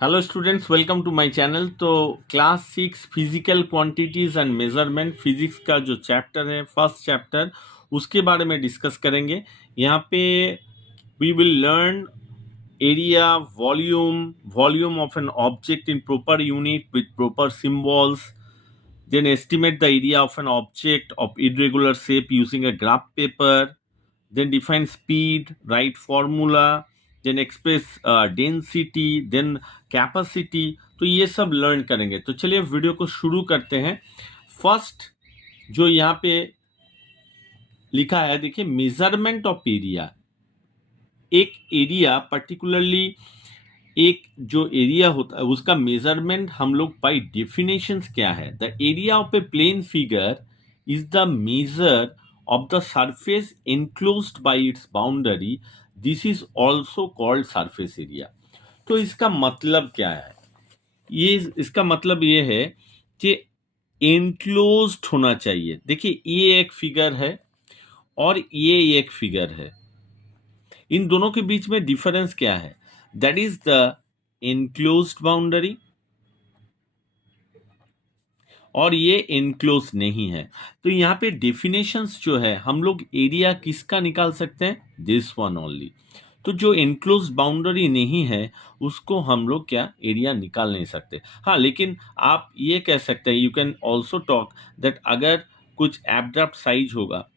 Hello students, welcome to my channel. तो class 6 physical quantities and measurement physics का जो chapter है, first chapter, उसके बारे में डिस्कस करेंगे। यहाँ पे we will learn area, volume of an object in proper unit with proper symbols, then estimate the area of an object of irregular shape using a graph paper, then define speed, write formula, then express density, then capacity। तो ये सब learn करेंगे। तो चलिए video को शुरू करते हैं। फर्स्ट जो यहाँ पे लिखा है, देखिए, मेजरमेंट ऑफ एरिया। एक एरिया पर्टिकुलरली, एक जो एरिया होता है उसका मेजरमेंट हम लोग बाय डेफिनेशंस क्या है। The area of a plane figure is the measure of the surface enclosed by its boundary. This is also called surface area. तो इसका मतलब क्या है? ये इसका मतलब ये है कि एनक्लोज्ड होना चाहिए। देखिए, ये एक फिगर है और ये एक फिगर है। इन दोनों के बीच में डिफरेंस क्या है? That is the enclosed boundary, और ये enclosed नहीं है। तो यहाँ पे डेफिनेशंस जो है, हम लोग एरिया किसका निकाल सकते हैं? This one only. तो जो enclosed बाउंड्री नहीं है उसको हम लोग क्या एरिया निकाल नहीं सकते। हाँ, लेकिन आप ये कह सकते हैं, you can also talk that अगर कुछ एब्रप्ट साइज होगा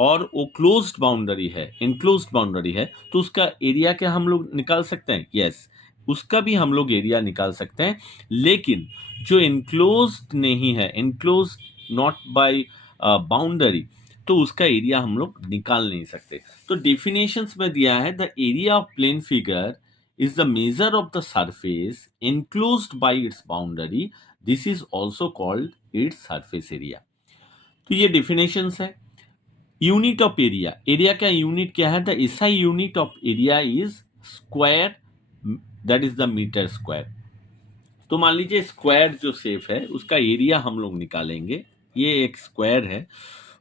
और वो क्लोज्ड बाउंड्री है, इनक्लोज्ड बाउंड्री है, तो उसका एरिया क्या हम लोग निकाल सकते हैं? यस, उसका भी हम लोग एरिया निकाल सकते हैं। लेकिन जो इनक्लोज्ड नहीं है, इनक्लोज्ड नॉट बाय बाउंड्री, तो उसका एरिया हम लोग निकाल नहीं सकते। तो डेफिनेशंस में दिया है, the area of plane figure is the measure of the surface enclosed by its boundary. This is also called its surface area. तो ये डेफिनेशंस है। यूनिट ऑफ एरिया, एरिया का यूनिट क्या है? The SI unit of area is square, that is the metre square. तो मान लीजिए square जो शेप है उसका एरिया हम लोग निकालेंगे। ये एक स्क्वायर है,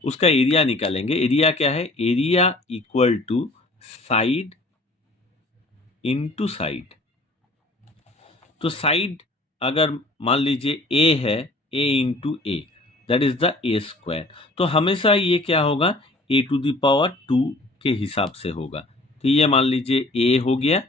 उसका एरिया निकालेंगे। एरिया क्या है? Area equal to side into side. तो साइड अगर मान लीजिए ए है, A into A, that is the A square. तो हमेशा ये क्या होगा? ए टू द पावर 2 के हिसाब से होगा। तो ये मान लीजिए ए हो गया,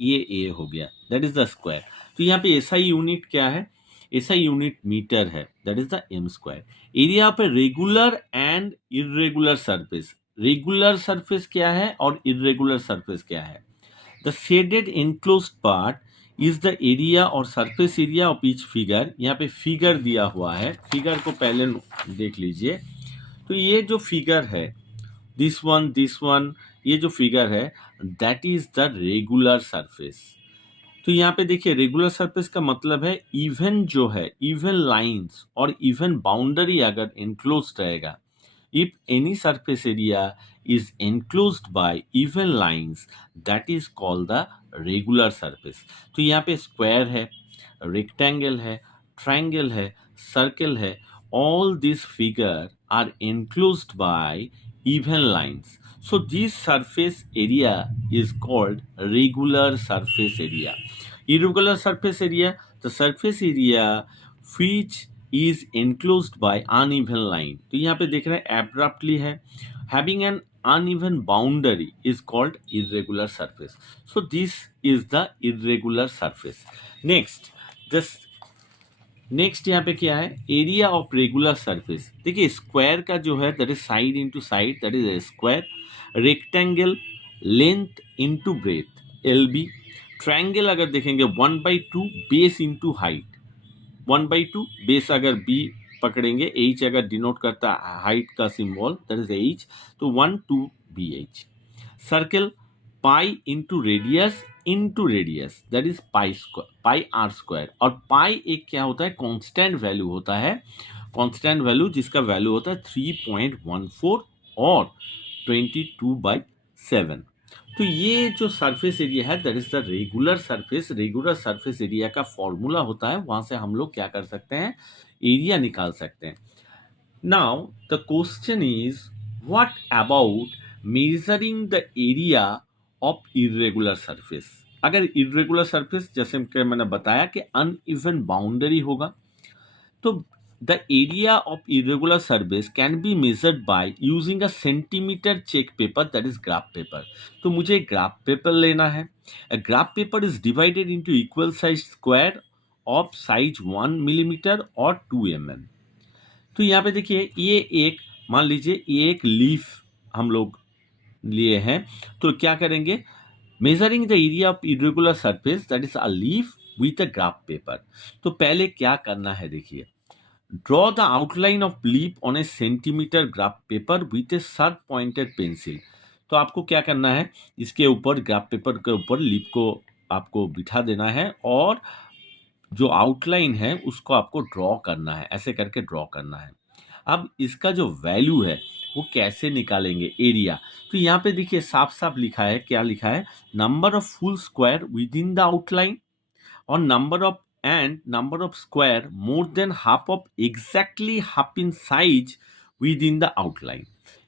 ये ए हो गया, दैट इज द स्क्वायर। तो यहाँ पे एसआई यूनिट क्या है? एसआई यूनिट मीटर है, that is the M square. Area पे regular and irregular surface. Regular surface क्या है और इरेगुलर सरफेस क्या है? The shaded enclosed part is the area और surface area of each figure. यहाँ पे फिगर दिया हुआ है, फिगर को पहले देख लीजिए। तो ये जो फिगर है, दिस वन, ये जो फिगर है, that is the regular surface. तो यहाँ पे देखिए, रेगुलर सरफेस का मतलब है इवन जो है, इवन लाइंस और इवन बाउंड्री अगर enclosed रहेगा। If any surface area is enclosed by even lines, that is called the regular surface। तो यहाँ पे स्क्वायर है, रेक्टेंगल है, ट्रायंगल है, सर्कल है, all these figure are enclosed by even lines। So this surface area is called regular surface area। Irregular surface area, the surface area which is enclosed by uneven line। तो यहाँ पे देख रहे हैं abruptly है, having an uneven boundary is called irregular surface। So this is the irregular surface। Next, this next यहाँ पे क्या है? Area of regular surface. देखिए, स्क्वायर का जो है that is side into side, that is a square. Rectangle length into breadth, LB। Triangle अगर देखेंगे 1/2 बेस इंटू हाइट। 1/2 बेस अगर B पकड़ेंगे, H अगर डिनोट करता है हाइट का सिंबल, दैट इज H, तो 1/2BH। Circle pi into radius, that is pi r square. और पाई एक क्या होता है? कांस्टेंट वैल्यू होता है, कांस्टेंट वैल्यू जिसका वैल्यू होता है 3.14 और 22/7। तो ये जो सरफेस एरिया है that is the regular surface. Regular surface area का फॉर्मूला होता है, वहां से हम लोग क्या कर सकते हैं? एरिया निकाल सकते हैं। Now the question is, what about measuring the area of irregular surface? अगर इरेगुलर सरफेस जैसे कि मैंने बताया कि अनइवन बाउंड्री होगा, तो the area of irregular surface can be measured by using a centimetre check paper, that is graph paper. तो मुझे एक ग्राफ पेपर लेना है। A graph paper is divided into equal size square of size 1 millimetre और 2 mm। तो यहाँ पे देखिए ये एक, मान लीजिए ये एक लीफ हम लोग लिए हैं, तो क्या करेंगे, measuring the area of irregular surface that is a leaf with a graph paper. तो पहले क्या करना है, देखिए, draw the outline of leaf on A centimetre graph paper with A sharp pointed pencil. तो आपको क्या करना है, इसके ऊपर ग्राफ पेपर के ऊपर लीफ को आपको बिठा देना है और जो आउटलाइन है उसको आपको ड्रॉ करना है, ऐसे करके ड्रॉ करना है। अब इसका जो वैल्यू है वो कैसे निकालेंगे, एरिया। तो यहाँ पे देखिए साफ साफ लिखा है, क्या लिखा है, number of full square within the outline और number of square more than half of exactly half in size within the outline.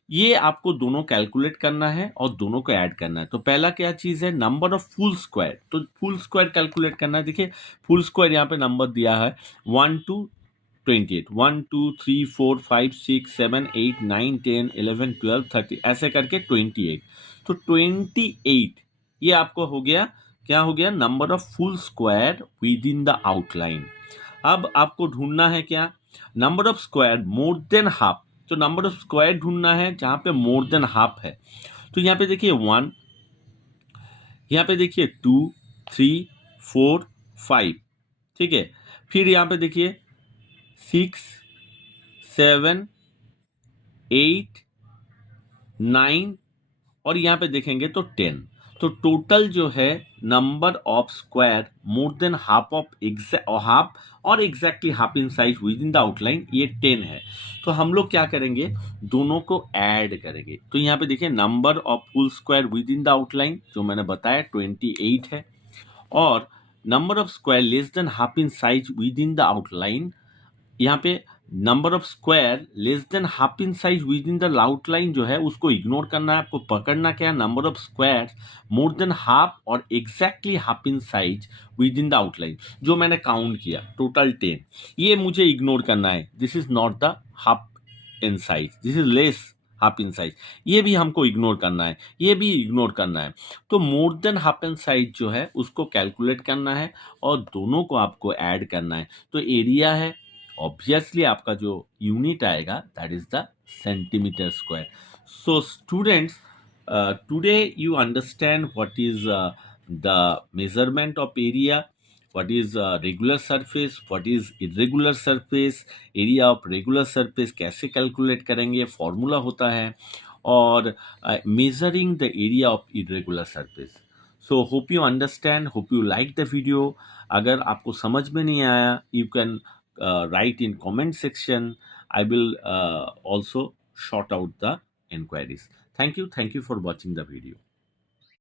ये आपको दोनों कैलकुलेट करना है और दोनों को ऐड करना है। तो पहला क्या चीज है, नंबर ऑफ फुल स्क्वायर। तो फुल स्क्वायर कैलकुलेट करना है। देखिए फुल स्क्वायर यहाँ पे नंबर दिया है 1 to 28, 1 2 3 4 5 6 7 8 9 10 11 12 13 ऐसे करके 28। तो 28 ये आपको हो गया, क्या हो गया, number of full square within the outline. अब आपको ढूंढना है क्या, number of square more than half. तो नंबर ऑफ स्क्वायर ढूंढना है जहां पे मोर देन हाफ है। तो यहाँ पे देखिए 1, यहाँ पे देखिए 2 3 4 5, ठीक है। फिर यहाँ पे देखिए 6 7 8 9 और यहाँ पे देखेंगे तो 10। तो टोटल जो है number of square more than half of half और exactly half in size within the outline, ये 10 है। तो हम लोग क्या करेंगे, दोनों को ऐड करेंगे। तो यहाँ पे देखिए number of full square within the outline जो मैंने बताया 28 है, और number of square less than half in size within the outline, यहाँ पे number of square less than half in size within the outline जो है उसको इग्नोर करना है। आपको पकड़ना क्या है, number of square more than half और exactly half in size within the outline जो मैंने काउंट किया टोटल 10, ये मुझे इग्नोर करना है। This is not the half in size, this is less half in size, ये भी हमको इग्नोर करना है, ये भी इग्नोर करना है। तो मोर देन हाफ इन साइज जो है उसको कैलकुलेट करना है और दोनों को आपको ऐड करना है। तो एरिया है, ऑब्वियसली आपका जो यूनिट आएगा that is the centimetre square. So students, today you understand what is the measurement of area, what is regular surface, what is irregular surface, area of regular surface कैसे calculate करेंगे, formula होता है, और measuring the area of irregular surface. So hope you understand, hope you like the video. अगर आपको समझ में नहीं आया, you can write in comment section. I will also sort out the inquiries. Thank you for watching the video.